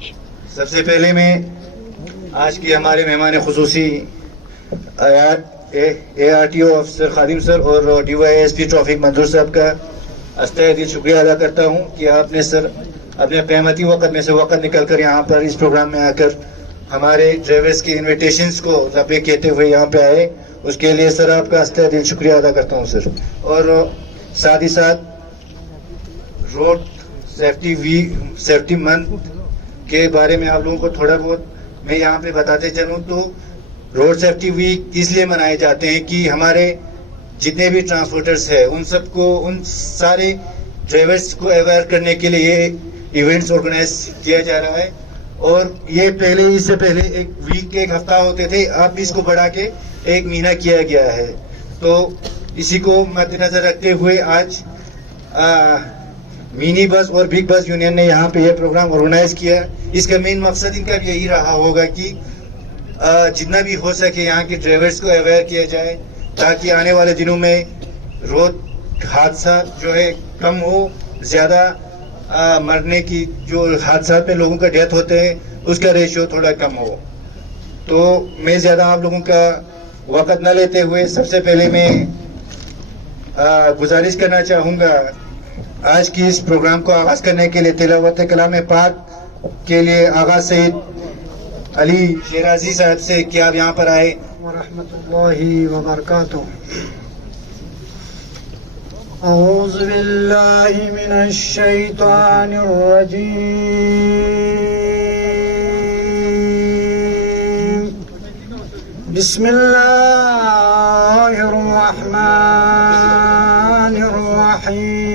सबसे पहले मैं आज के हमारे मेहमान खुसूसी ARTO अफसर खादिम सर और DYSP ट्रैफिक मंजूर साहब का अस्ताए दिल शुक्रिया अदा करता हूं कि आपने सर अपने क़ीमती वक़्त में से वक़्त निकल कर यहाँ पर इस प्रोग्राम में आकर हमारे ड्राइवर्स की इन्विटेशंस को लबे कहते हुए यहाँ पे आए। उसके लिए सर आपका अस्ताए दिल शुक्रिया अदा करता हूँ सर। और साथ ही साथ रोड सेफ्टी मंथ के बारे में आप लोगों को थोड़ा बहुत मैं यहाँ पे बताते चलूँ तो रोड सेफ्टी वीक इसलिए मनाए जाते हैं कि हमारे जितने भी ट्रांसपोर्टर्स हैं उन सबको, उन सारे ड्राइवर्स को अवेयर करने के लिए ये इवेंट्स ऑर्गेनाइज किया जा रहा है। और ये इससे पहले एक वीक के एक हफ्ता होते थे, अब इसको बढ़ा के एक महीना किया गया है। तो इसी को मद्देनजर रखते हुए आज मिनी बस और बिग बस यूनियन ने यहाँ पे ये प्रोग्राम ऑर्गेनाइज किया। इसका मेन मकसद इनका भी यही रहा होगा कि जितना भी हो सके यहाँ के ड्राइवर्स को अवेयर किया जाए ताकि आने वाले दिनों में रोड हादसा जो है कम हो, ज़्यादा मरने की जो हादसा पे लोगों का डेथ होते हैं उसका रेशियो थोड़ा कम हो। तो मैं ज़्यादा आप लोगों का वक़्त न लेते हुए सबसे पहले मैं गुजारिश करना चाहूँगा आज की इस प्रोग्राम को आगाज़ करने के लिए तिलावत कलाम पाक के लिए आगा सईद अली शिराजी साहब से कि आप यहाँ पर आए। वरहमतुल्लाहि वबरकातुहू। औज़ु बिल्लाहि मिनश शैतानिर रजीम। बिस्मिल्लाहिर रहमानिर रहीम।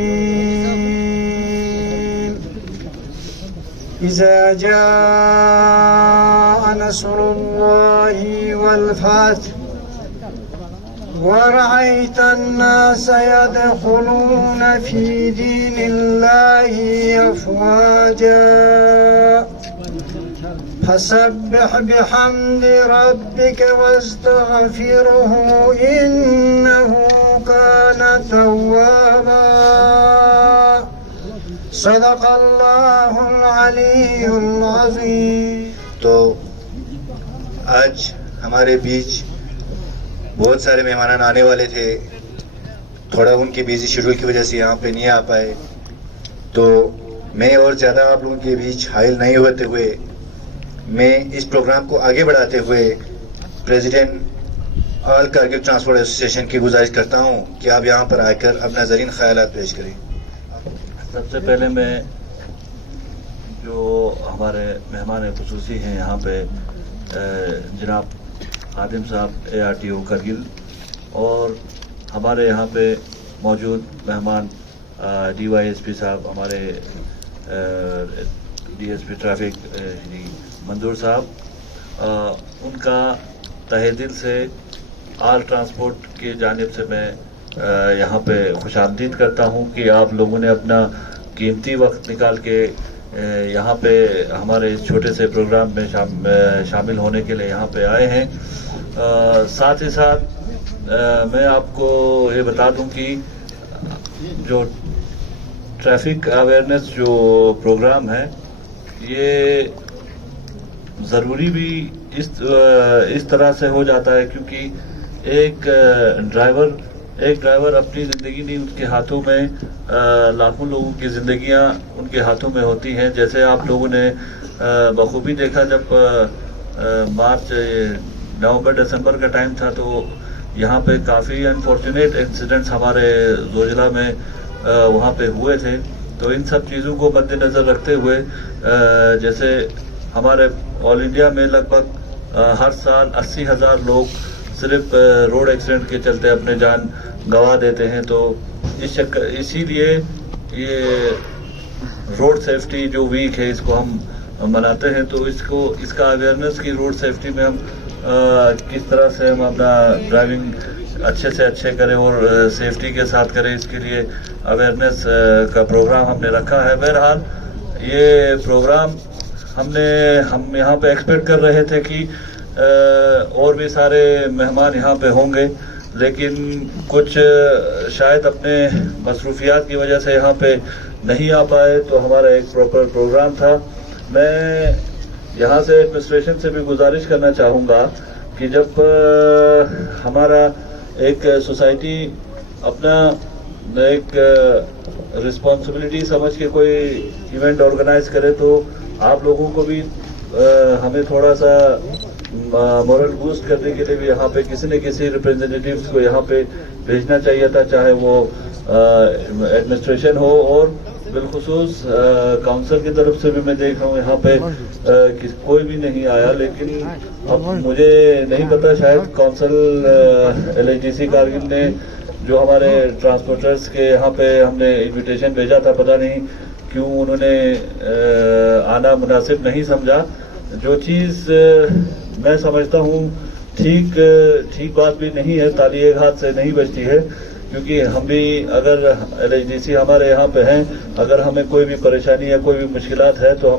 इज़ा जाअ नस्रुल्लाहि वल फत्ह वरअयत अन्नास यदखुलून फी दीनिल्लाहि अफ़वाजा फसब्बिह बिहम्दि रब्बिका वस्तगफिरहु इन्नहु काना तव्वाबा। सदक़ल्लाहुल अलीयुल अज़ीम। तो आज हमारे बीच बहुत सारे मेहमान आने वाले थे, थोड़ा उनके बिजी शेड्यूल की वजह से यहाँ पे नहीं आ पाए। तो मैं और ज़्यादा आप लोगों के बीच हाइल नहीं होते हुए मैं इस प्रोग्राम को आगे बढ़ाते हुए president all Kargil transport association की गुजारिश करता हूँ कि आप यहाँ पर आकर अपना ज़रीन ख्यालात पेश करें। सबसे पहले मैं जो हमारे मेहमान खुसूसी हैं यहाँ पे जनाब खादिम साहब ARTO करगिल और हमारे यहाँ पे मौजूद मेहमान DYSP साहब, हमारे DSP ट्रैफिक मंजूर साहब, उनका तहे दिल से आल ट्रांसपोर्ट की जानिब से मैं यहाँ पे खुशामदीद करता हूँ कि आप लोगों ने अपना कीमती वक्त निकाल के यहाँ पे हमारे इस छोटे से प्रोग्राम में शामिल होने के लिए यहाँ पे आए हैं। साथ ही साथ मैं आपको ये बता दूं कि जो ट्रैफिक अवेयरनेस जो प्रोग्राम है ये ज़रूरी भी इस तरह से हो जाता है क्योंकि एक ड्राइवर अपनी ज़िंदगी नहीं, उसके हाथों में लाखों लोगों की ज़िंदगियां उनके हाथों में होती हैं। जैसे आप लोगों ने बखूबी देखा जब मार्च नवंबर दिसंबर का टाइम था तो यहाँ पे काफ़ी अनफॉर्चुनेट इंसिडेंट्स हमारे जोजिला में वहाँ पे हुए थे। तो इन सब चीज़ों को मद्देनज़र रखते हुए जैसे हमारे ऑल इंडिया में लगभग हर साल 80,000 लोग सिर्फ रोड एक्सीडेंट के चलते अपने जान गंवा देते हैं। तो इसीलिए ये रोड सेफ्टी जो वीक है इसको हम मनाते हैं। तो इसका अवेयरनेस की रोड सेफ्टी में हम किस तरह से हम अपना ड्राइविंग अच्छे से अच्छे करें और सेफ्टी के साथ करें, इसके लिए अवेयरनेस का प्रोग्राम हमने रखा है। बहरहाल ये प्रोग्राम हम यहाँ पे एक्सपेक्ट कर रहे थे कि और भी सारे मेहमान यहाँ पे होंगे, लेकिन कुछ शायद अपने मसरूफियात की वजह से यहाँ पे नहीं आ पाए। तो हमारा एक प्रॉपर प्रोग्राम था मैं यहाँ से एडमिनिस्ट्रेशन से भी गुजारिश करना चाहूँगा कि जब हमारा एक सोसाइटी अपना एक रिस्पॉन्सिबिलिटी समझ के कोई इवेंट ऑर्गेनाइज करे तो आप लोगों को भी हमें थोड़ा सा मोरल बूस्ट करने के लिए भी यहाँ पे किसी न किसी रिप्रेजेंटेटिव्स को यहाँ पे भेजना चाहिए था, चाहे वो एडमिनिस्ट्रेशन हो और बिलखुसूस काउंसिल की तरफ से भी मैं देख रहा हूँ यहाँ पे कोई भी नहीं आया। लेकिन अब मुझे नहीं पता, शायद काउंसिल LIGC कारगिल ने जो हमारे ट्रांसपोर्टर्स के यहाँ पे हमने इनविटेशन भेजा था, पता नहीं क्यों उन्होंने आना मुनासिब नहीं समझा। जो चीज़ मैं समझता हूँ ठीक बात भी नहीं है, ताली एक हाथ से नहीं बजती है, क्योंकि हम भी अगर LIGC हमारे यहाँ पे हैं, अगर हमें कोई भी परेशानी या कोई भी मुश्किलात है तो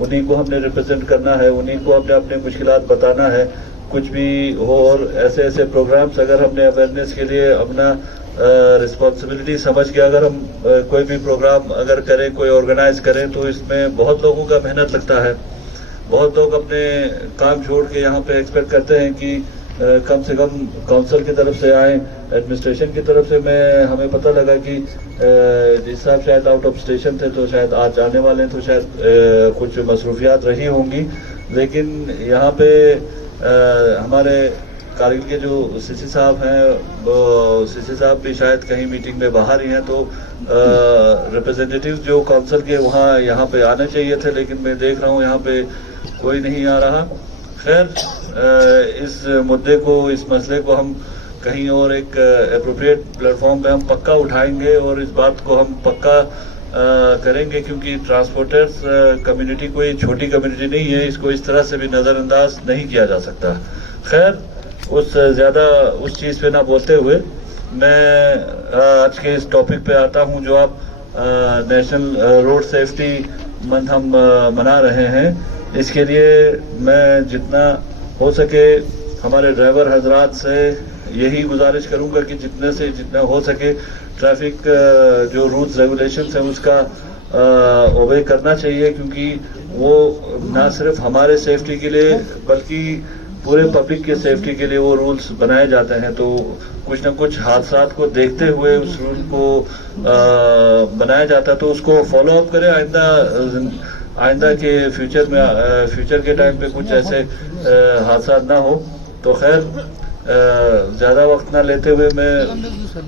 उन्हीं को हमने रिप्रेजेंट करना है, उन्हीं को हमने अपनी मुश्किलात बताना है, कुछ भी हो। और ऐसे प्रोग्राम्स अगर हमने अवेयरनेस के लिए अपना रिस्पॉन्सिबिलिटी समझ के अगर हम कोई भी प्रोग्राम अगर करें, कोई ऑर्गेनाइज करें, तो इसमें बहुत लोगों का मेहनत लगता है। बहुत लोग अपने काम छोड़ के यहाँ पे एक्सपेक्ट करते हैं कि कम से कम काउंसिल की तरफ से आए, एडमिनिस्ट्रेशन की तरफ से। हमें पता लगा कि जिस साहब शायद आउट ऑफ स्टेशन थे, तो शायद आज आने वाले हैं, तो शायद कुछ मसरूफियात रही होंगी। लेकिन यहाँ पे हमारे कारगिल के जो CC साहब हैं, वो CC साहब भी शायद कहीं मीटिंग में बाहर ही हैं, तो रिप्रेजेंटेटिव जो काउंसिल के वहाँ यहाँ पे आने चाहिए थे, लेकिन मैं देख रहा हूँ यहाँ पे कोई नहीं आ रहा। खैर, इस मुद्दे को, इस मसले को हम कहीं और एक एप्रोप्रिएट प्लेटफॉर्म पे हम पक्का उठाएंगे और इस बात को हम पक्का करेंगे, क्योंकि ट्रांसपोर्टर्स कम्युनिटी कोई छोटी कम्युनिटी नहीं है, इसको इस तरह से भी नज़रअंदाज नहीं किया जा सकता। खैर, उस चीज़ पे ना बोलते हुए मैं आज के इस टॉपिक पे आता हूँ, जो आप नेशनल रोड सेफ्टी मंथ हम मना रहे हैं। इसके लिए मैं जितना हो सके हमारे ड्राइवर हजरात से यही गुजारिश करूंगा कि जितना हो सके ट्रैफिक जो रूल्स रेगुलेशंस हैं उसका ओबे करना चाहिए, क्योंकि वो ना सिर्फ हमारे सेफ्टी के लिए बल्कि पूरे पब्लिक के सेफ्टी के लिए वो रूल्स बनाए जाते हैं। तो कुछ न कुछ हादसात को देखते हुए उस रूल को बनाया जाता है, तो उसको फॉलो अप करें। आइंदा के फ्यूचर के टाइम पे कुछ ऐसे हादसा ना हो। तो खैर, ज़्यादा वक्त ना लेते हुए मैं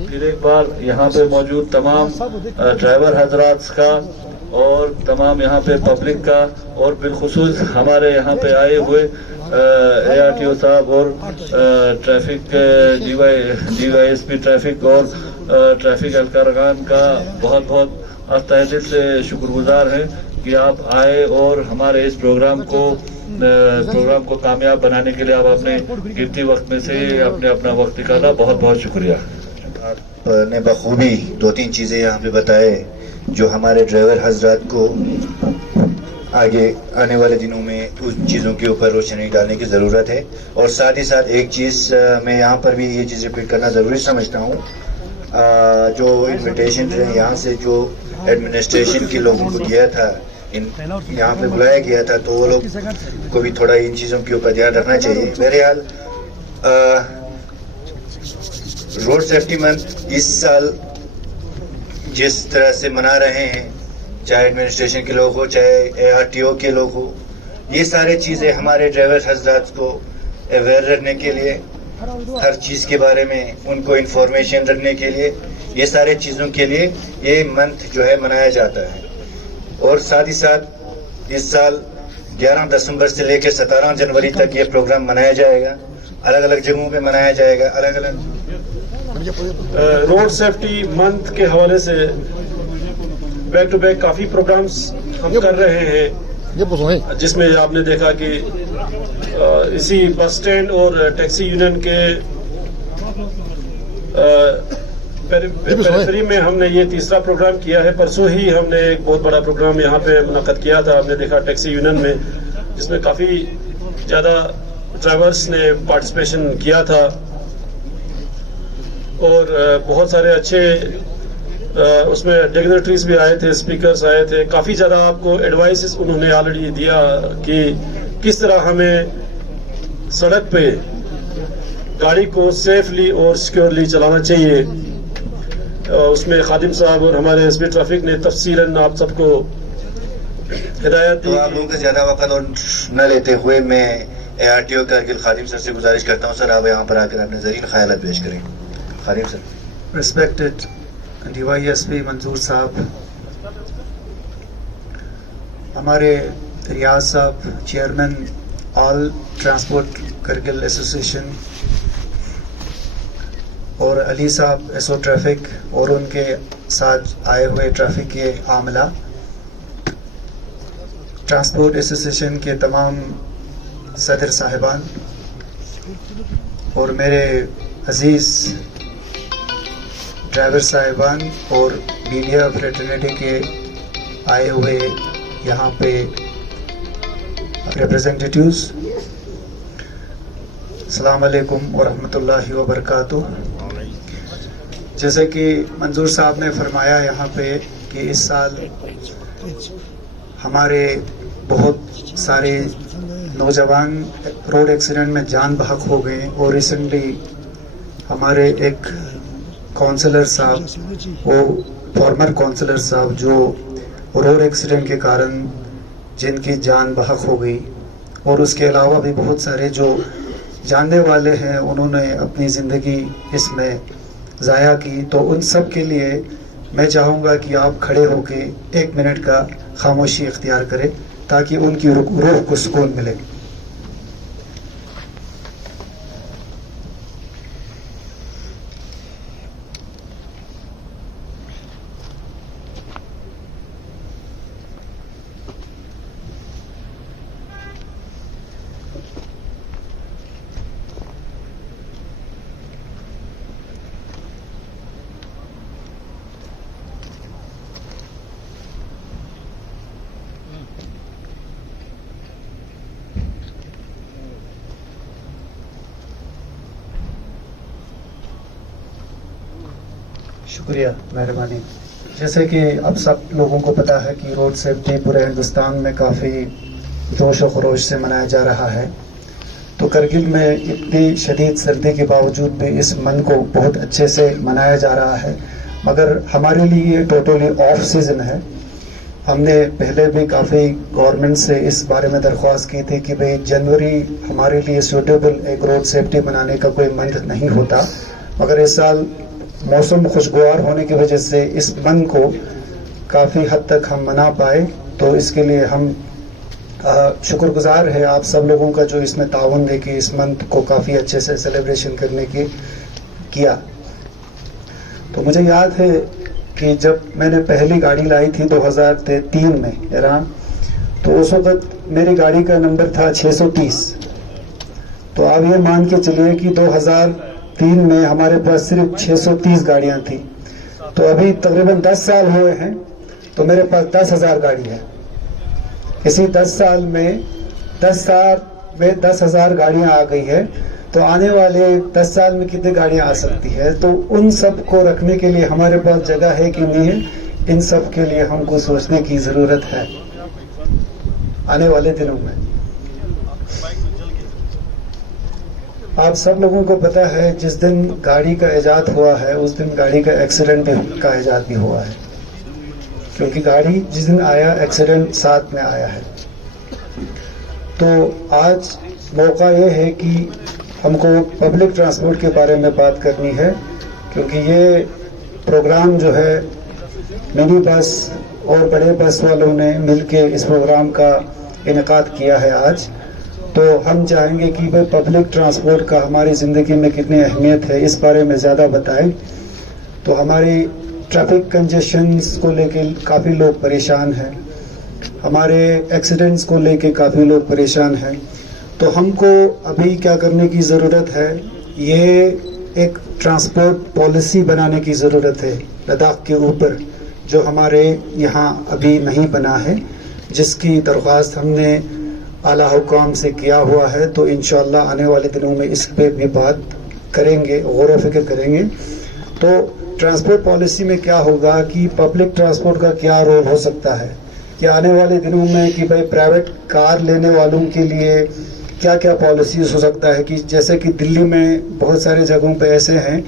फिर एक बार यहाँ पे मौजूद तमाम ड्राइवर हजरात का और तमाम यहाँ पे पब्लिक का और बिलखुसूस हमारे यहाँ पे आए हुए ARTO साहब और ट्रैफिक DYSP ट्रैफिक और ट्रैफिक एहलकारान का बहुत बहुत तहे दिल से शुक्रगुजार हैं कि आप आए और हमारे इस प्रोग्राम को कामयाब बनाने के लिए आप अपने कीमती वक्त में से अपना वक्त निकाला। बहुत बहुत शुक्रिया। आपने बखूबी 2-3 चीज़ें यहाँ पे बताए जो हमारे ड्राइवर हजरात को आगे आने वाले दिनों में उन चीज़ों के ऊपर रोशनी डालने की ज़रूरत है। और साथ ही साथ एक चीज़ मैं यहाँ पर भी ये चीज़ रिपीट करना ज़रूरी समझता हूँ, जो इन्विटेशन यहाँ से जो एडमिनिस्ट्रेशन के लोगों को दिया था, यहाँ पे बुलाया गया था, तो वो लोग को भी थोड़ा इन चीज़ों के ऊपर ध्यान रखना चाहिए। बहरहाल, रोड सेफ्टी मंथ इस साल जिस तरह से मना रहे हैं, चाहे एडमिनिस्ट्रेशन के लोग हो, चाहे ARTO के लोग हो, ये सारे चीज़ें हमारे ड्राइवर हजरात को अवेयर रखने के लिए, हर चीज़ के बारे में उनको इंफॉर्मेशन रखने के लिए, ये सारे चीज़ों के लिए ये मंथ जो है मनाया जाता है। और साथ ही साथ इस साल 11 दिसंबर से लेकर 17 जनवरी तक ये प्रोग्राम मनाया जाएगा, अलग अलग जगहों पे मनाया जाएगा। अलग अलग रोड सेफ्टी मंथ के हवाले से बैक टू बैक काफ़ी प्रोग्राम्स हम कर रहे हैं, जिसमें आपने देखा कि इसी बस स्टैंड और टैक्सी यूनियन के पेरिफेरी में हमने ये तीसरा प्रोग्राम किया है। परसों ही हमने एक बहुत बड़ा प्रोग्राम यहाँ पे मुनक्कद किया था, आपने देखा टैक्सी यूनियन में, जिसमें काफ़ी ज़्यादा ड्राइवर्स ने पार्टिसिपेशन किया था और बहुत सारे अच्छे उसमें डिग्नेटरीज भी आए थे, स्पीकर्स आए थे, काफ़ी ज़्यादा आपको एडवाइसेस उन्होंने ऑलरेडी दिया कि किस तरह हमें सड़क पे गाड़ी को सेफली और सिक्योरली चलाना चाहिए। उसमें खादिम साहब और हमारे एसपी ट्रैफिक ने तफसीलन आप सबको हिदायत दी। तो आप लोगों का ज़्यादा वक्त और न लेते हुए मैं ARTO कारगिल खादिम सर से गुजारिश करता हूँ, सर आप यहाँ पर आकर अपने ज़रीन ख्याल पेश करें। खादिम सर। Respected DYSP मंजूर साहब, हमारे रियाज साहब chairman all transport Kargil association और अली साहब एसओ ट्रैफिक और उनके साथ आए हुए ट्रैफिक के आमला, ट्रांसपोर्ट एसोसिएशन के तमाम सदर साहिबान और मेरे अजीज़ ड्राइवर साहिबान और मीडिया फ्रेटर्निटी के आए हुए यहाँ पे रिप्रेजेंटेटिव्स, अस्सलाम वालेकुम व रहमतुल्लाहि व बरकातुहू। जैसे कि मंजूर साहब ने फरमाया यहाँ पे कि इस साल हमारे बहुत सारे नौजवान रोड एक्सीडेंट में जान बहक हो गए और रिसेंटली हमारे एक काउंसलर साहब, वो फॉर्मर काउंसलर साहब जो रोड एक्सीडेंट के कारण जिनकी जान बहक हो गई, और उसके अलावा भी बहुत सारे जो जानने वाले हैं उन्होंने अपनी ज़िंदगी इसमें ज़ाया की। तो उन सब के लिए मैं चाहूँगा कि आप खड़े होके 1 मिनट का खामोशी इख्तियार करें ताकि उनकी रूह को सुकून मिले। शुक्रिया, मेहरबानी। जैसे कि अब सब लोगों को पता है कि रोड सेफ्टी पूरे हिंदुस्तान में काफ़ी जोश और खरोश से मनाया जा रहा है। तो करगिल में इतनी शदीद सर्दी के बावजूद भी इस मन को बहुत अच्छे से मनाया जा रहा है, मगर हमारे लिए ये टोटली ऑफ सीज़न है। हमने पहले भी काफ़ी गवर्नमेंट से इस बारे में दरख्वास्त की थी कि भाई जनवरी हमारे लिए सूटेबल एक रोड सेफ्टी बनाने का कोई मंथ नहीं होता, मगर इस साल मौसम खुशगवार होने की वजह से इस मन को काफ़ी हद तक हम मना पाए। तो इसके लिए हम शुक्रगुजार है आप सब लोगों का जो इसमें ताउन दे के इस मंथ को काफ़ी अच्छे से सेलिब्रेशन करने की किया। तो मुझे याद है कि जब मैंने पहली गाड़ी लाई थी 2003 में ईरान, तो उस वक्त मेरी गाड़ी का नंबर था 630। तो आप ये मान के चलिए कि 2003 में हमारे पास सिर्फ 630 गाड़ियाँ थी। तो अभी तकरीबन 10 साल हुए हैं तो मेरे पास 10,000 गाड़ी है। इसी 10 साल में 10,000 गाड़ियाँ आ गई है। तो आने वाले 10 साल में कितनी गाड़ियाँ आ सकती है? तो उन सब को रखने के लिए हमारे पास जगह है कि नहीं है, इन सब के लिए हमको सोचने की ज़रूरत है आने वाले दिनों में। आप सब लोगों को पता है जिस दिन गाड़ी का ईजाद हुआ है उस दिन गाड़ी का एक्सीडेंट का ईजाद भी हुआ है, क्योंकि गाड़ी जिस दिन आया एक्सीडेंट साथ में आया है। तो आज मौका ये है कि हमको पब्लिक ट्रांसपोर्ट के बारे में बात करनी है, क्योंकि ये प्रोग्राम जो है मिनी बस और बड़े बस वालों ने मिलके इस प्रोग्राम का इनेकाद किया है आज। तो हम चाहेंगे कि भाई पब्लिक ट्रांसपोर्ट का हमारी ज़िंदगी में कितनी अहमियत है इस बारे में ज़्यादा बताएं। तो हमारी ट्रैफिक कंजेशंस को लेके काफ़ी लोग परेशान हैं, हमारे एक्सीडेंट्स को लेके काफ़ी लोग परेशान हैं। तो हमको अभी क्या करने की ज़रूरत है, ये एक ट्रांसपोर्ट पॉलिसी बनाने की ज़रूरत है लद्दाख के ऊपर, जो हमारे यहाँ अभी नहीं बना है, जिसकी दरख्वास्त हमने आला हुकाम से किया हुआ है। तो इंशाअल्लाह आने वाले दिनों में इस पे भी बात करेंगे, गौर व फिक्र करेंगे। तो ट्रांसपोर्ट पॉलिसी में क्या होगा कि पब्लिक ट्रांसपोर्ट का क्या रोल हो सकता है, कि आने वाले दिनों में कि भाई प्राइवेट कार लेने वालों के लिए क्या क्या पॉलिसीज हो सकता है। कि जैसे कि दिल्ली में बहुत सारे जगहों पे ऐसे हैं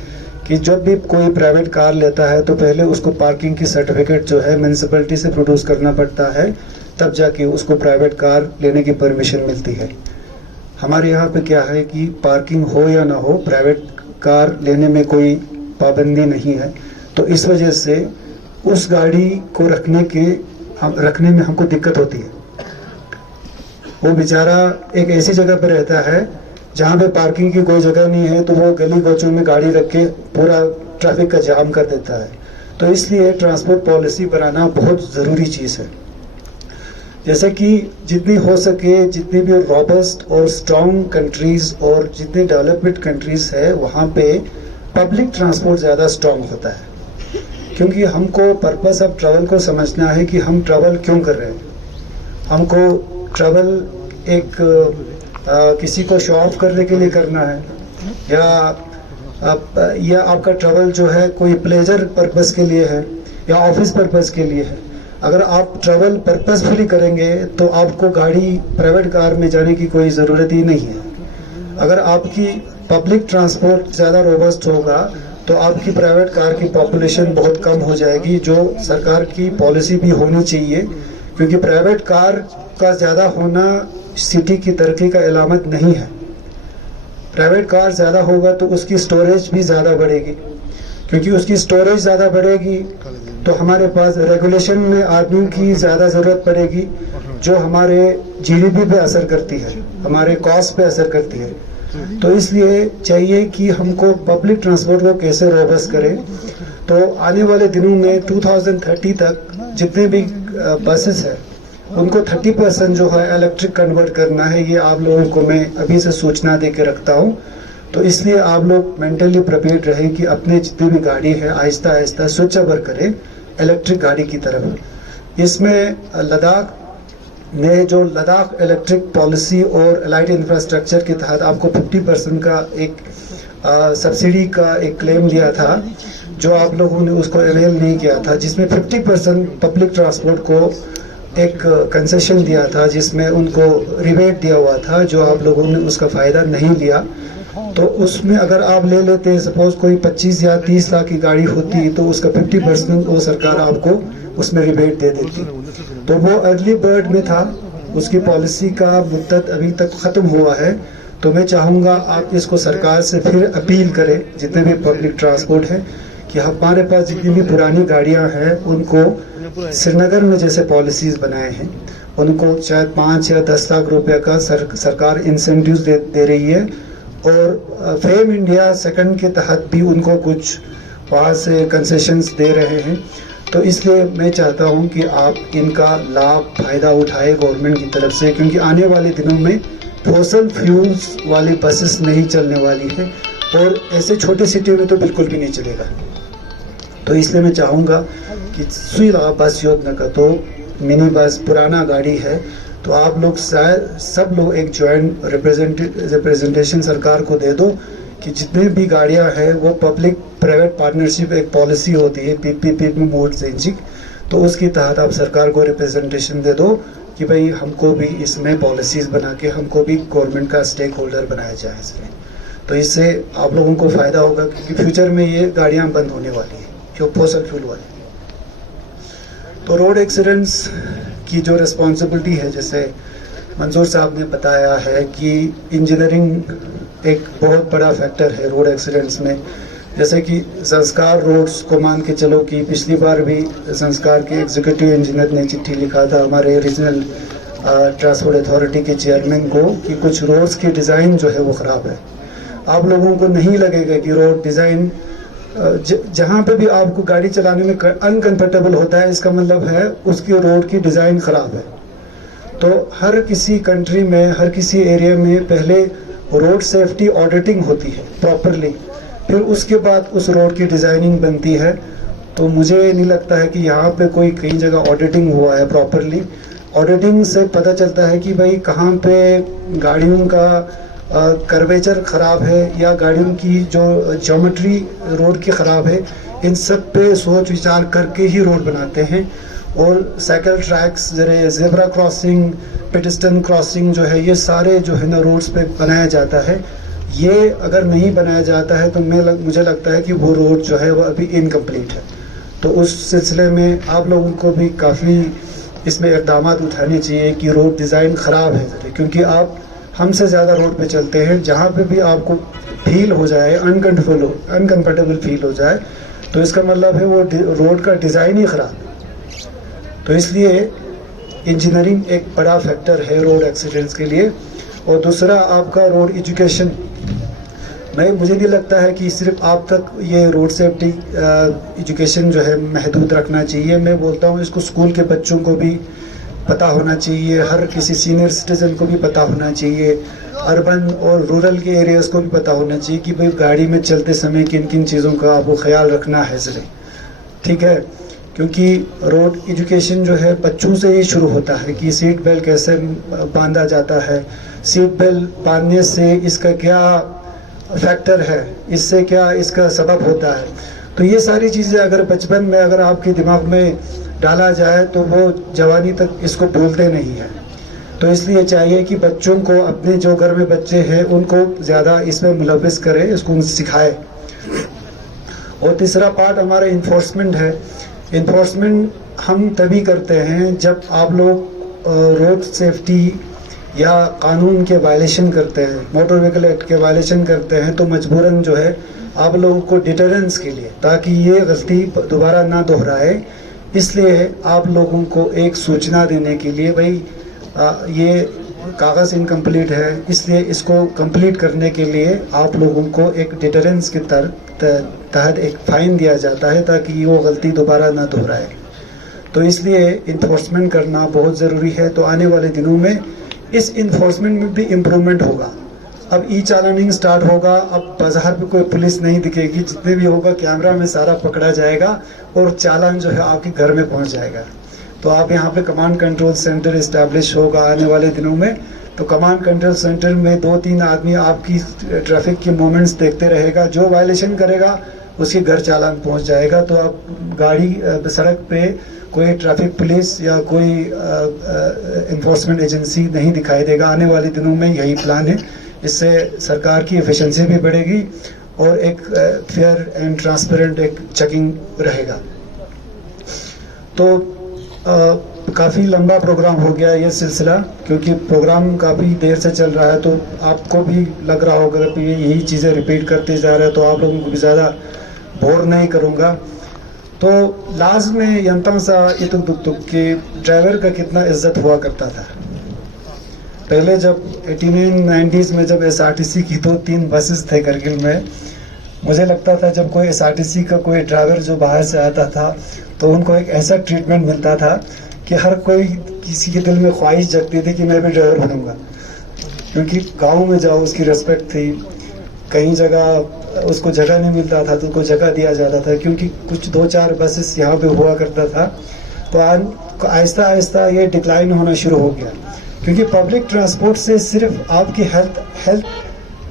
कि जब भी कोई प्राइवेट कार लेता है तो पहले उसको पार्किंग की सर्टिफिकेट जो है म्यूनसिपैलिटी से प्रोड्यूस करना पड़ता है, तब जाके उसको प्राइवेट कार लेने की परमिशन मिलती है। हमारे यहाँ पे क्या है कि पार्किंग हो या ना हो, प्राइवेट कार लेने में कोई पाबंदी नहीं है। तो इस वजह से उस गाड़ी को रखने में हमको दिक्कत होती है। वो बेचारा एक ऐसी जगह पे रहता है जहाँ पे पार्किंग की कोई जगह नहीं है, तो वो गली गौचों में गाड़ी रख के पूरा ट्रैफिक का जाम कर देता है। तो इसलिए ट्रांसपोर्ट पॉलिसी बनाना बहुत ज़रूरी चीज़ है। जैसे कि जितनी हो सके, जितनी भी रॉबस्ट और स्ट्रॉन्ग कंट्रीज और जितनी डेवलप्ड कंट्रीज है, वहाँ पे पब्लिक ट्रांसपोर्ट ज़्यादा स्ट्रॉन्ग होता है। क्योंकि हमको पर्पस ऑफ ट्रैवल को समझना है कि हम ट्रैवल क्यों कर रहे हैं। हमको ट्रैवल एक किसी को शो ऑफ करने के लिए करना है, या आपका ट्रैवल जो है कोई प्लेजर पर्पस के लिए है या ऑफिस पर्पस के लिए है। अगर आप ट्रैवल पर्पसफुली करेंगे तो आपको गाड़ी प्राइवेट कार में जाने की कोई ज़रूरत ही नहीं है। अगर आपकी पब्लिक ट्रांसपोर्ट ज़्यादा रोबस्ट होगा तो आपकी प्राइवेट कार की पॉपुलेशन बहुत कम हो जाएगी, जो सरकार की पॉलिसी भी होनी चाहिए। क्योंकि प्राइवेट कार का ज़्यादा होना सिटी की तरक्की का अलामत नहीं है। प्राइवेट कार ज़्यादा होगा तो उसकी स्टोरेज भी ज़्यादा बढ़ेगी। क्योंकि उसकी स्टोरेज ज़्यादा बढ़ेगी तो हमारे पास रेगुलेशन में आदमियों की ज़्यादा ज़रूरत पड़ेगी, जो हमारे जीडीपी पे असर करती है, हमारे कॉस्ट पे असर करती है। तो इसलिए चाहिए कि हमको पब्लिक ट्रांसपोर्ट को कैसे रोबस्ट करें। तो आने वाले दिनों में 2030 तक जितने भी बसेस हैं उनको 30% जो है इलेक्ट्रिक कन्वर्ट करना है। ये आप लोगों को मैं अभी से सूचना दे के रखता हूँ। तो इसलिए आप लोग मेंटली प्रिपेयर्ड रहे कि अपने जितनी भी गाड़ी है आहिस्ता आहिस्ता स्विच ओवर करें इलेक्ट्रिक गाड़ी की तरफ। इसमें लद्दाख ने जो लद्दाख इलेक्ट्रिक पॉलिसी और लाइट इंफ्रास्ट्रक्चर के तहत आपको 50% का एक सब्सिडी का एक क्लेम लिया था, जो आप लोगों ने उसको अवेल नहीं किया था, जिसमें 50% पब्लिक ट्रांसपोर्ट को एक कंसेशन दिया था, जिसमें उनको रिबेट दिया हुआ था, जो आप लोगों ने उसका फ़ायदा नहीं लिया। तो उसमें अगर आप ले लेते, सपोज कोई 25 या 30 लाख की गाड़ी होती तो उसका 50% वो सरकार आपको उसमें रिबेट दे देती। तो वो अर्ली बर्ड में था, उसकी पॉलिसी का मुद्दत अभी तक ख़त्म हुआ है। तो मैं चाहूँगा आप इसको सरकार से फिर अपील करें, जितने भी पब्लिक ट्रांसपोर्ट है, कि हमारे पास जितनी भी पुरानी गाड़ियाँ हैं उनको श्रीनगर में जैसे पॉलिसीज़ बनाए हैं, उनको शायद 5 या 10 लाख रुपए का सरकार इंसेंटिव्स दे रही है। और फेम इंडिया सेकंड के तहत भी उनको कुछ वहाँ से कंसेशंस दे रहे हैं। तो इसलिए मैं चाहता हूँ कि आप इनका लाभ फ़ायदा उठाए गवर्नमेंट की तरफ से, क्योंकि आने वाले दिनों में फॉसल फ्यूल्स वाली बसेस नहीं चलने वाली है, और ऐसे छोटे सिटी में तो बिल्कुल भी नहीं चलेगा। तो इसलिए मैं चाहूँगा कि सुई बस योजना का तो मिनी बस पुराना गाड़ी है, तो आप लोग सब लोग एक जॉइंट रिप्रेजेंटेशन सरकार को दे दो कि जितने भी गाड़ियां हैं वो पब्लिक प्राइवेट पार्टनरशिप एक पॉलिसी होती है पीपीपी मोड चेंजिंग, तो उसके तहत आप सरकार को रिप्रेजेंटेशन दे दो कि भाई हमको भी इसमें पॉलिसीज बना के हमको भी गवर्नमेंट का स्टेक होल्डर बनाया जाए इसमें। तो इससे आप लोगों को फ़ायदा होगा, क्योंकि फ्यूचर में ये गाड़ियाँ बंद होने वाली है जो फॉसल फ्यूल वाली। तो रोड एक्सीडेंट्स की जो रिस्पॉन्सिबिलिटी है, जैसे मंजूर साहब ने बताया है कि इंजीनियरिंग एक बहुत बड़ा फैक्टर है रोड एक्सीडेंट्स में। जैसे कि संस्कार रोड्स को मान के चलो कि पिछली बार भी संस्कार के एग्जीक्यूटिव इंजीनियर ने चिट्ठी लिखा था हमारे रीजनल ट्रांसपोर्ट अथॉरिटी के चेयरमैन को कि कुछ रोड्स की डिज़ाइन जो है वो ख़राब है। आप लोगों को नहीं लगेगा कि रोड डिज़ाइन जहाँ पे भी आपको गाड़ी चलाने में अनकंफर्टेबल होता है, इसका मतलब है उसकी रोड की डिज़ाइन ख़राब है। तो हर किसी कंट्री में, हर किसी एरिया में पहले रोड सेफ्टी ऑडिटिंग होती है प्रॉपरली, फिर उसके बाद उस रोड की डिज़ाइनिंग बनती है। तो मुझे नहीं लगता है कि यहाँ पे कोई कई जगह ऑडिटिंग हुआ है प्रॉपरली। ऑडिटिंग से पता चलता है कि भाई कहाँ पे गाड़ियों का कर्वेचर ख़राब है, या गाड़ियों की जो ज्योमेट्री रोड की ख़राब है, इन सब पे सोच विचार करके ही रोड बनाते हैं। और cycle tracks, zebra crossing, pedestrian crossing जो है, ये सारे जो है ना रोड्स पे बनाया जाता है। ये अगर नहीं बनाया जाता है तो मुझे लगता है कि वो रोड जो है वो अभी इनकम्प्लीट है। तो उस सिलसिले में आप लोगों को भी काफ़ी इसमें इक़दाम उठाने चाहिए कि रोड डिज़ाइन ख़राब है, क्योंकि आप हमसे ज़्यादा रोड पे चलते हैं, जहाँ पे भी आपको फील हो जाए अनकंफर्टेबल फील हो जाए, तो इसका मतलब है वो रोड का डिज़ाइन ही ख़राब है। तो इसलिए इंजीनियरिंग एक बड़ा फैक्टर है रोड एक्सीडेंट्स के लिए। और दूसरा आपका रोड एजुकेशन। मुझे नहीं लगता है कि सिर्फ आप तक ये रोड सेफ्टी एजुकेशन जो है महदूद रखना चाहिए। मैं बोलता हूँ इसको स्कूल के बच्चों को भी पता होना चाहिए, हर किसी सीनियर सिटीज़न को भी पता होना चाहिए, अर्बन और रूरल के एरियाज़ को भी पता होना चाहिए कि भाई गाड़ी में चलते समय किन किन चीज़ों का आपको ख्याल रखना है ज़रूर, ठीक है। क्योंकि रोड एजुकेशन जो है बच्चों से ही शुरू होता है कि सीट बेल्ट कैसे बांधा जाता है, सीट बेल्ट बांधने से इसका क्या फैक्टर है, इससे क्या इसका सबब होता है। तो ये सारी चीज़ें अगर बचपन में अगर आपके दिमाग में डाला जाए तो वो जवानी तक इसको भूलते नहीं हैं। तो इसलिए चाहिए कि बच्चों को, अपने जो घर में बच्चे हैं उनको ज़्यादा इसमें मुलव्विस करें, इसको सिखाए। और तीसरा पार्ट हमारा इन्फोर्समेंट है। इन्फोर्समेंट हम तभी करते हैं जब आप लोग रोड सेफ्टी या कानून के वायलेशन करते हैं, मोटर व्हीकल एक्ट के वायलेशन करते हैं, तो मजबूरन जो है आप लोगों को डिटरेंस के लिए, ताकि ये गलती दोबारा ना दोहराए, इसलिए आप लोगों को एक सूचना देने के लिए, भाई ये कागज़ इनकम्प्लीट है, इसलिए इसको कंप्लीट करने के लिए आप लोगों को एक डिटरेंस के तहत एक फ़ाइन दिया जाता है, ताकि वो गलती दोबारा ना दोहराए। तो इसलिए इन्फोर्समेंट करना बहुत ज़रूरी है। तो आने वाले दिनों में इस इन्फोर्समेंट में भी इम्प्रूवमेंट होगा। अब ई चालानिंग स्टार्ट होगा, अब बाज़ार पे कोई पुलिस नहीं दिखेगी, जितने भी होगा कैमरा में सारा पकड़ा जाएगा और चालान जो है आपके घर में पहुंच जाएगा। तो आप यहाँ पे कमांड कंट्रोल सेंटर इस्टेब्लिश होगा आने वाले दिनों में। तो कमांड कंट्रोल सेंटर में 2-3 आदमी आपकी ट्रैफिक की मूवमेंट्स देखते रहेगा, जो वायलेशन करेगा उसके घर चालान पहुँच जाएगा। तो आप गाड़ी सड़क पे कोई ट्रैफिक पुलिस या कोई इन्फोर्समेंट एजेंसी नहीं दिखाई देगा। आने वाले दिनों में यही प्लान है। इससे सरकार की एफिशिएंसी भी बढ़ेगी और एक फेयर एंड ट्रांसपेरेंट एक चेकिंग रहेगा। तो काफ़ी लंबा प्रोग्राम हो गया ये सिलसिला, क्योंकि प्रोग्राम काफ़ी देर से चल रहा है, तो आपको भी लग रहा होगा कि यही चीज़ें रिपीट करते जा रहे हैं, तो आप लोगों को भी ज़्यादा बोर नहीं करूँगा। तो लास्ट में यंतम सा इतुक दुक कि ड्राइवर का कितना इज्जत हुआ करता था। पहले जब 1890s में जब SRTC की 2-3 बसेस थे करगिल में, मुझे लगता था जब कोई SRTC का कोई ड्राइवर जो बाहर से आता था तो उनको एक ऐसा ट्रीटमेंट मिलता था कि हर कोई, किसी के दिल में ख्वाहिश जगती थी कि मैं भी ड्राइवर बनूंगा, क्योंकि गाँव में जाओ उसकी रिस्पेक्ट थी, कहीं जगह उसको जगह नहीं मिलता था तो उसको जगह दिया जाता था, क्योंकि कुछ 2-4 बसेस यहाँ पे हुआ करता था। तो आहिस्ता आहिस्ता ये डिक्लाइन होना शुरू हो गया, क्योंकि पब्लिक ट्रांसपोर्ट से सिर्फ आपकी हेल्थ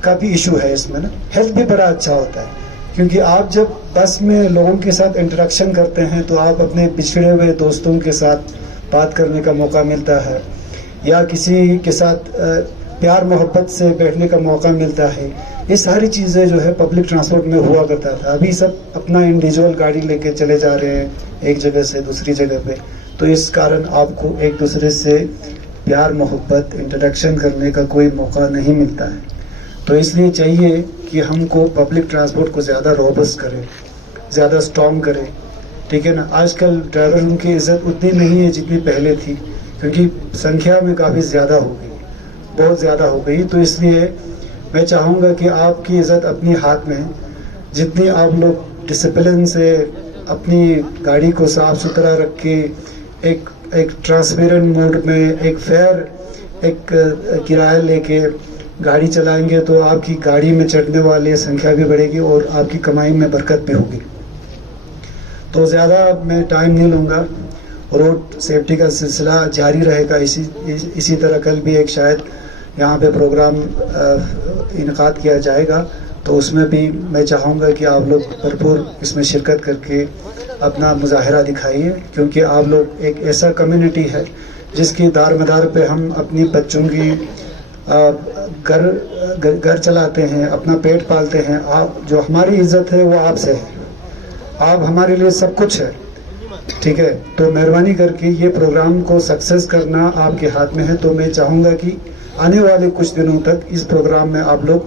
का भी इशू है इसमें ना। हेल्थ भी बड़ा अच्छा होता है, क्योंकि आप जब बस में लोगों के साथ इंटरेक्शन करते हैं तो आप अपने पिछड़े हुए दोस्तों के साथ बात करने का मौका मिलता है, या किसी के साथ प्यार मोहब्बत से बैठने का मौका मिलता है। ये सारी चीज़ें जो है पब्लिक ट्रांसपोर्ट में हुआ करता था। अभी सब अपना इंडिविजुअल गाड़ी लेके चले जा रहे हैं एक जगह से दूसरी जगह पे, तो इस कारण आपको एक दूसरे से प्यार मोहब्बत इंटरेक्शन करने का कोई मौका नहीं मिलता है। तो इसलिए चाहिए कि हमको पब्लिक ट्रांसपोर्ट को ज़्यादा रोबस्ट करें, ज़्यादा स्ट्रॉन्ग करें, ठीक है ना। आजकल ड्राइवरों की इज़्ज़त उतनी नहीं है जितनी पहले थी, क्योंकि संख्या में काफ़ी ज़्यादा हो गई, बहुत ज़्यादा हो गई। तो इसलिए मैं चाहूँगा कि आपकी इज़्ज़त अपने हाथ में, जितनी आप लोग डिसिप्लिन से अपनी गाड़ी को साफ़ सुथरा रख के एक ट्रांसपेरेंट मोड में एक फेयर एक किराया लेके गाड़ी चलाएंगे तो आपकी गाड़ी में चढ़ने वाले संख्या भी बढ़ेगी और आपकी कमाई में बरकत भी होगी। तो ज़्यादा मैं टाइम नहीं लूँगा, रोड सेफ्टी का सिलसिला जारी रहेगा। इसी तरह कल भी एक शायद यहाँ पे प्रोग्राम इनकाद किया जाएगा तो उसमें भी मैं चाहूँगा कि आप लोग भरपूर इसमें शिरकत करके अपना मुजाहरा दिखाइए, क्योंकि आप लोग एक ऐसा कम्युनिटी है जिसकी दार मदार पे हम अपनी बच्चों की घर चलाते हैं, अपना पेट पालते हैं। आप जो हमारी इज्जत है वो आपसे है, आप हमारे लिए सब कुछ है, ठीक है। तो मेहरबानी करके ये प्रोग्राम को सक्सेस करना आपके हाथ में है। तो मैं चाहूँगा कि आने वाले कुछ दिनों तक इस प्रोग्राम में आप लोग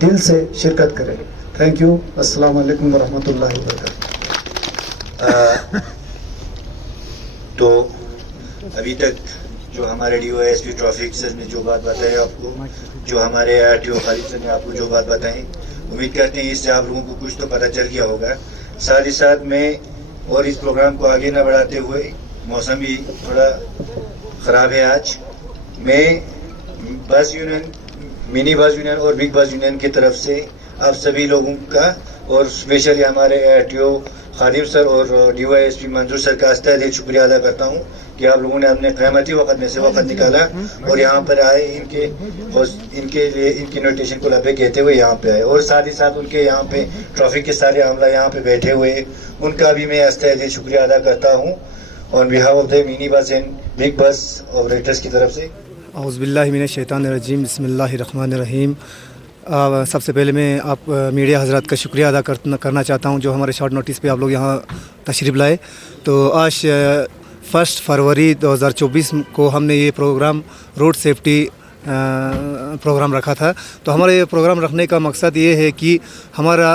दिल से शिरकत करें। Thank you. अस्सलाम वालेकुम वरहमतुल्लाहि वबरकातुहू। तो अभी तक जो हमारे DYSP ट्रैफिक सर ने जो बात बताई आपको, जो हमारे RTO खालिद सर ने आपको जो बात बताई, उम्मीद करते हैं इससे आप लोगों को कुछ तो पता चल गया होगा। साथ ही साथ में और इस प्रोग्राम को आगे न बढ़ाते हुए, मौसम भी थोड़ा ख़राब है आज, मैं बस यूनियन, मिनी बस यूनियन और बिग बस यूनियन की तरफ से आप सभी लोगों का और स्पेशली हमारे RTO खादिम सर और DYSP मंजूर सर का तहे दिल शुक्रिया अदा करता हूँ कि आप लोगों ने अपने क़ीमती वक्त में से वक्त निकाला और यहाँ पर आए, इनके लिए इनकी इन्विटेशन को लबे कहते हुए यहाँ पे आए, और साथ ही साथ उनके यहाँ पे ट्रैफिक के सारे अमला यहाँ पे बैठे हुए, उनका भी मैं तहे दिल शुक्रिया अदा करता हूँ on behalf of the mini bus and big bus operators की तरफ से। औज़ुबिल्लाहि मिनश्शैतानिर्रजीम, बिस्मिल्लाहिर्रहमानिर्रहीम। सबसे पहले मैं आप मीडिया हज़रात का शुक्रिया अदा करना चाहता हूं जो हमारे शॉर्ट नोटिस पे आप लोग यहां तशरीफ़ लाए। तो आज 1 फरवरी 2024 को हमने ये प्रोग्राम रोड सेफ्टी प्रोग्राम रखा था। तो हमारे ये प्रोग्राम रखने का मकसद ये है कि हमारा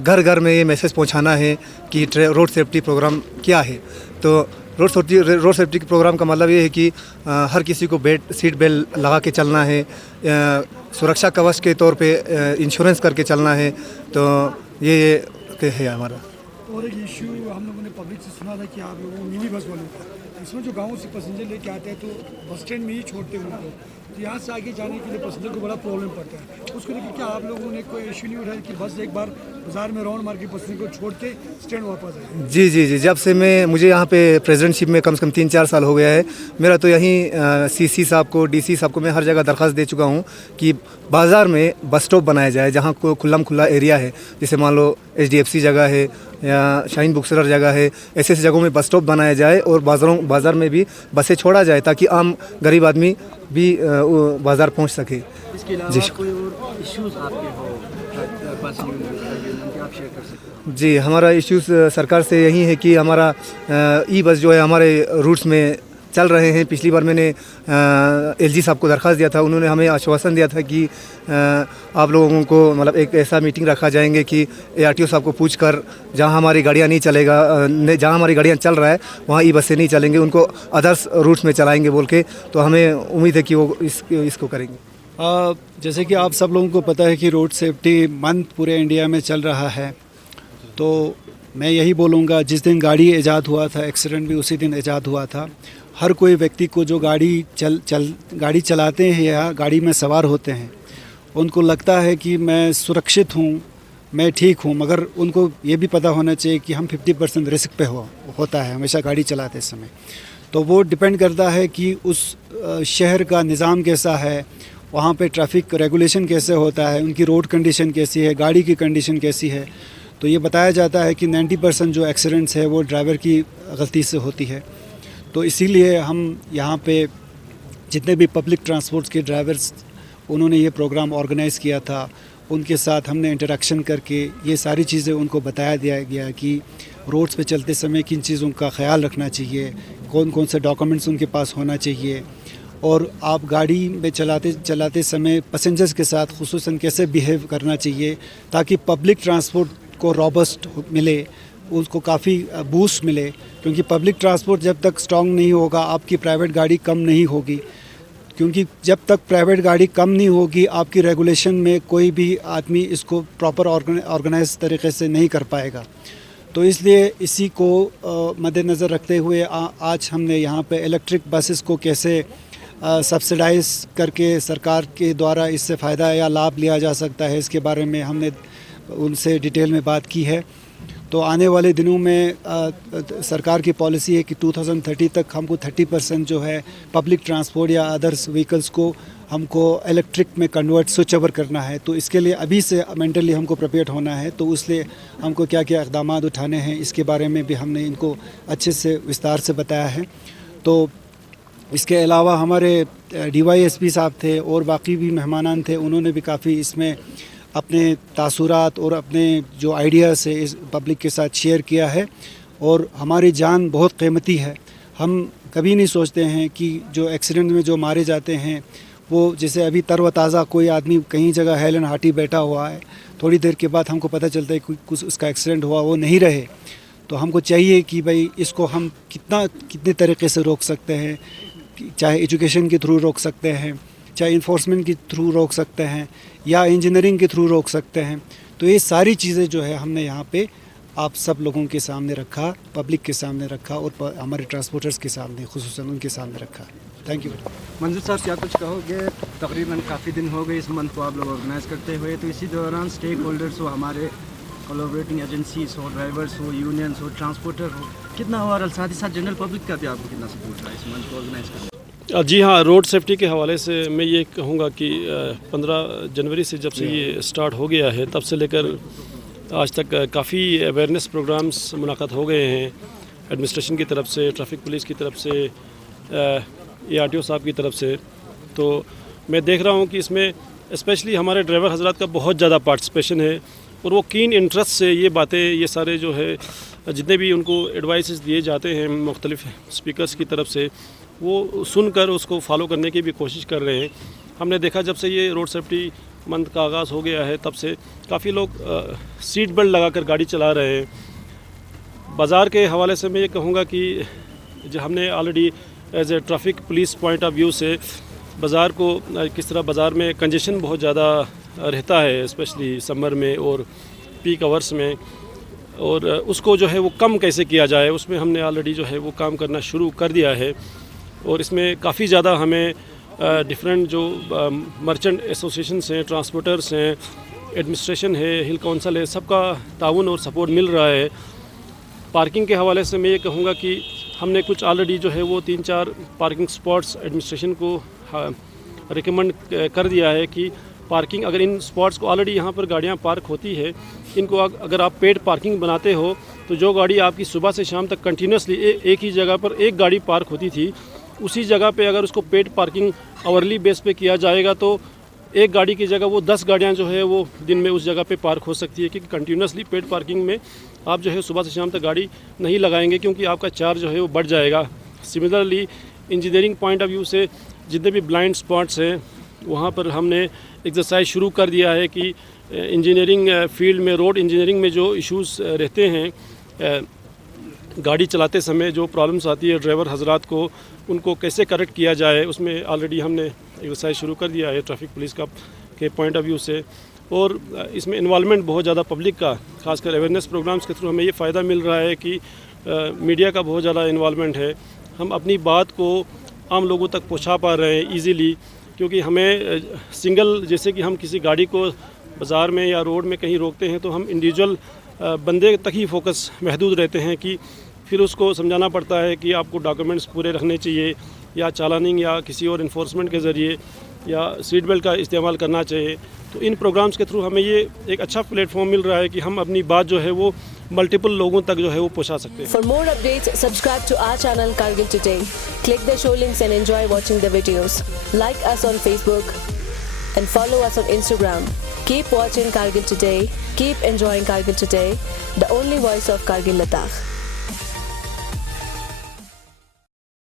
घर घर में ये मैसेज पहुंचाना है कि रोड सेफ्टी प्रोग्राम क्या है। तो रोड सेफ्टी के प्रोग्राम का मतलब ये है कि हर किसी को सीट बेल्ट लगा के चलना है, सुरक्षा कवच के तौर पे इंश्योरेंस करके चलना है। तो ये है हमारा। और एक इशू हम लोगों ने पब्लिक से सुना था कि आप लोगों मिनी बस वालों का, इसमें जो गाँव से पैसेंजर लेके आते हैं तो बस स्टैंड में ही छोड़ते हैं उनको, तो यहाँ से आगे जाने के लिए पैसेंजर को बड़ा प्रॉब्लम पड़ता है। उसको लेकर क्या आप लोगों ने कोई इशू नहीं उठाया कि बस एक बार बाजार में राउंड मार के पैसेंजर को छोड़ के स्टैंड वापस आए? जी, जब से मुझे यहाँ पे प्रेसिडेंटशिप में कम से कम 3-4 साल हो गया है। मेरा तो यहीं CC साहब को, DC साहब को मैं हर जगह दरख्वास्त दे चुका हूँ कि बाज़ार में बस स्टॉप बनाया जाए जहाँ को खुला एरिया है, जैसे मान लो HDFC जगह है या शाइन बुक सेलर जगह है, ऐसे जगहों में बस स्टॉप बनाया जाए और बाज़ार में भी बसें छोड़ा जाए ताकि आम गरीब आदमी भी बाज़ार पहुंच सके। इसके अलावा कोई और इश्यूज आपके हो बस यूनियन आप शेयर कर सकते हैं? जी, हमारा इश्यूज़ सरकार से यही है कि हमारा बस जो है हमारे रूट्स में चल रहे हैं। पिछली बार मैंने LG साहब को दरख्वास्त दिया था, उन्होंने हमें आश्वासन दिया था कि आप लोगों को मतलब एक ऐसा मीटिंग रखा जाएंगे कि ARTO साहब को पूछकर जहां हमारी गाड़ियां नहीं चलेगा, जहां हमारी गाड़ियां चल रहा है वहां बसें नहीं चलेंगे, उनको अदर्स रूट्स में चलाएंगे बोल के। तो हमें उम्मीद है कि वो इसको करेंगे। जैसे कि आप सब लोगों को पता है कि रोड सेफ्टी मंथ पूरे इंडिया में चल रहा है, तो मैं यही बोलूँगा जिस दिन गाड़ी ईजाद हुआ था, एक्सीडेंट भी उसी दिन ईजाद हुआ था। हर कोई व्यक्ति को जो गाड़ी चलाते हैं या गाड़ी में सवार होते हैं, उनको लगता है कि मैं सुरक्षित हूँ, मैं ठीक हूँ, मगर उनको ये भी पता होना चाहिए कि हम 50% रिस्क पे होता है हमेशा गाड़ी चलाते समय। तो वो डिपेंड करता है कि उस शहर का निज़ाम कैसा है, वहाँ पे ट्रैफिक रेगुलेशन कैसे होता है, उनकी रोड कंडीशन कैसी है, गाड़ी की कंडीशन कैसी है। तो ये बताया जाता है कि 90% जो एक्सीडेंट्स है वो ड्राइवर की गलती से होती है। तो इसीलिए हम यहाँ पे जितने भी पब्लिक ट्रांसपोर्ट्स के ड्राइवर्स, उन्होंने ये प्रोग्राम ऑर्गेनाइज़ किया था, उनके साथ हमने इंटरेक्शन करके ये सारी चीज़ें उनको बताया दिया गया कि रोड्स पे चलते समय किन चीज़ों का ख्याल रखना चाहिए, कौन कौन से डॉक्यूमेंट्स उनके पास होना चाहिए, और आप गाड़ी में चलाते समय पैसेंजर्स के साथ खुसूसन कैसे बिहेव करना चाहिए ताकि पब्लिक ट्रांसपोर्ट को रॉबस्ट मिले, उसको काफ़ी बूस्ट मिले। क्योंकि पब्लिक ट्रांसपोर्ट जब तक स्ट्रॉन्ग नहीं होगा, आपकी प्राइवेट गाड़ी कम नहीं होगी, क्योंकि जब तक प्राइवेट गाड़ी कम नहीं होगी आपकी रेगुलेशन में कोई भी आदमी इसको प्रॉपर ऑर्गेनाइज तरीके से नहीं कर पाएगा। तो इसलिए इसी को मद्देनज़र रखते हुए आज हमने यहाँ पे इलेक्ट्रिक बसेस को कैसे सब्सिडाइज करके सरकार के द्वारा इससे फ़ायदा या लाभ लिया जा सकता है, इसके बारे में हमने उनसे डिटेल में बात की है। तो आने वाले दिनों में सरकार की पॉलिसी है कि 2030 तक हमको 30% जो है पब्लिक ट्रांसपोर्ट या अदर्स व्हीकल्स को हमको इलेक्ट्रिक में कन्वर्ट स्विच ओवर करना है। तो इसके लिए अभी से मेंटली हमको प्रिपेयर होना है। तो इसलिए हमको क्या क्या इक़दाम उठाने हैं इसके बारे में भी हमने इनको अच्छे से विस्तार से बताया है। तो इसके अलावा हमारे DYSP साहब थे और बाकी भी मेहमान थे, उन्होंने भी काफ़ी इसमें अपने तासुरात और अपने जो आइडियाज़ है इस पब्लिक के साथ शेयर किया है। और हमारी जान बहुत कीमती है। हम कभी नहीं सोचते हैं कि जो एक्सीडेंट में जो मारे जाते हैं वो जैसे अभी तरवताज़ा कोई आदमी कहीं जगह हेलन हाटी बैठा हुआ है, थोड़ी देर के बाद हमको पता चलता है कि कुछ उसका एक्सीडेंट हुआ, वो नहीं रहे। तो हमको चाहिए कि भाई इसको हम कितने तरीके से रोक सकते हैं, चाहे एजुकेशन के थ्रू रोक सकते हैं, चाहे इन्फोर्समेंट के थ्रू रोक सकते हैं, या इंजीनियरिंग के थ्रू रोक सकते हैं। तो ये सारी चीज़ें जो है हमने यहाँ पे आप सब लोगों के सामने रखा, पब्लिक के सामने रखा और हमारे ट्रांसपोर्टर्स के सामने खुसूसन उनके सामने रखा। Thank you. मंजूर साहब क्या कुछ कहोगे? तकरीबन काफ़ी दिन हो गए इस मंथ को आप लोग ऑर्गेनाइज़ करते हुए, तो इसी दौरान स्टेक होल्डर्स हो, हमारे कोलैबोरेटिंग एजेंसीज हो, ड्राइवर्स हो, यूनियंस हो, ट्रांसपोर्टर हो, कितना हुआ? और साथ ही साथ जनरल पब्लिक का भी आपको कितना सपोर्ट रहा इस मंथ को ऑर्गेनाइज करने? जी हाँ, रोड सेफ्टी के हवाले से मैं ये कहूँगा कि 15 जनवरी से जब से ये स्टार्ट हो गया है तब से लेकर आज तक काफ़ी अवेयरनेस प्रोग्राम्स मुनाक़ात हो गए हैं एडमिनिस्ट्रेशन की तरफ से, ट्रैफिक पुलिस की तरफ से, ARTO साहब की तरफ से। तो मैं देख रहा हूँ कि इसमें स्पेशली हमारे ड्राइवर हजरात का बहुत ज़्यादा पार्टिसिपेशन है और वो कीन इंटरेस्ट से ये बातें, ये सारे जो है जितने भी उनको एडवाइसेस दिए जाते हैं मुख्तलिफ स्पीकर्स की तरफ से, वो सुनकर उसको फॉलो करने की भी कोशिश कर रहे हैं। हमने देखा जब से ये रोड सेफ्टी मंथ का आगाज़ हो गया है तब से काफ़ी लोग सीट बेल्ट लगाकर गाड़ी चला रहे हैं। बाज़ार के हवाले से मैं ये कहूँगा कि जो हमने already as a traffic police point of view से बाज़ार को किस तरह बाज़ार में कंजेशन बहुत ज़्यादा रहता है स्पेशली समर में और पीक आवर्स में, और उसको जो है वो कम कैसे किया जाए उसमें हमने ऑलरेडी जो है वो काम करना शुरू कर दिया है। और इसमें काफ़ी ज़्यादा हमें डिफरेंट जो मर्चेंट एसोसिएशंस हैं, ट्रांसपोर्टर्स हैं, एडमिनिस्ट्रेशन है, हिल काउंसिल है, सबका ताउन और सपोर्ट मिल रहा है। पार्किंग के हवाले से मैं ये कहूँगा कि हमने कुछ ऑलरेडी जो है वो 3-4 पार्किंग स्पॉट्स एडमिनिस्ट्रेशन को रिकमेंड कर दिया है कि पार्किंग, अगर इन स्पॉट्स को ऑलरेडी यहाँ पर गाड़ियाँ पार्क होती है, इनको अगर आप पेड पार्किंग बनाते हो तो जो गाड़ी आपकी सुबह से शाम तक कंटिन्यूसली एक ही जगह पर एक गाड़ी पार्क होती थी, उसी जगह पे अगर उसको पेड पार्किंग आवरली बेस पे किया जाएगा तो एक गाड़ी की जगह वो 10 गाड़ियाँ जो है वो दिन में उस जगह पे पार्क हो सकती है। क्योंकि कंटिन्यूसली पेड पार्किंग में आप जो है सुबह से शाम तक गाड़ी नहीं लगाएंगे क्योंकि आपका चार्ज जो है वो बढ़ जाएगा। Similarly engineering point of view से जितने भी ब्लाइंड स्पॉट्स हैं वहाँ पर हमने एक्सरसाइज शुरू कर दिया है कि इंजीनियरिंग फील्ड में, रोड इंजीनियरिंग में जो इश्यूज़ रहते हैं गाड़ी चलाते समय, जो प्रॉब्लम्स आती है ड्राइवर हजरात को, उनको कैसे करेक्ट किया जाए, उसमें ऑलरेडी हमने एक्सरसाइज शुरू कर दिया है ट्रैफिक पुलिस का के पॉइंट ऑफ व्यू से। और इसमें इन्वॉल्वमेंट बहुत ज़्यादा पब्लिक का, खासकर अवेयरनेस प्रोग्राम्स के थ्रू हमें ये फ़ायदा मिल रहा है कि मीडिया का बहुत ज़्यादा इन्वॉल्वमेंट है। हम अपनी बात को आम लोगों तक पहुंचा पा रहे हैं ईज़िली, क्योंकि हमें सिंगल, जैसे कि हम किसी गाड़ी को बाज़ार में या रोड में कहीं रोकते हैं तो हम इंडिविजुअल बंदे तक ही फोकस महदूद रहते हैं कि फिर उसको समझाना पड़ता है कि आपको डॉक्यूमेंट्स पूरे रखने चाहिए या चालानिंग या किसी और इन्फोर्समेंट के ज़रिए या सीट बेल्ट का इस्तेमाल करना चाहिए। तो इन प्रोग्राम्स के थ्रू हमें ये एक अच्छा प्लेटफॉर्म मिल रहा है कि हम अपनी बात जो है वो मल्टीपल लोगों तक जो है वो पहुंचा सकते हैं। For more updates, subscribe to our channel Kargil Today. Click the show links and enjoy watching the videos. Like us on Facebook and follow us on Instagram. Keep watching Kargil Today. Keep enjoying Kargil Today, the only voice of Kargil Ladakh.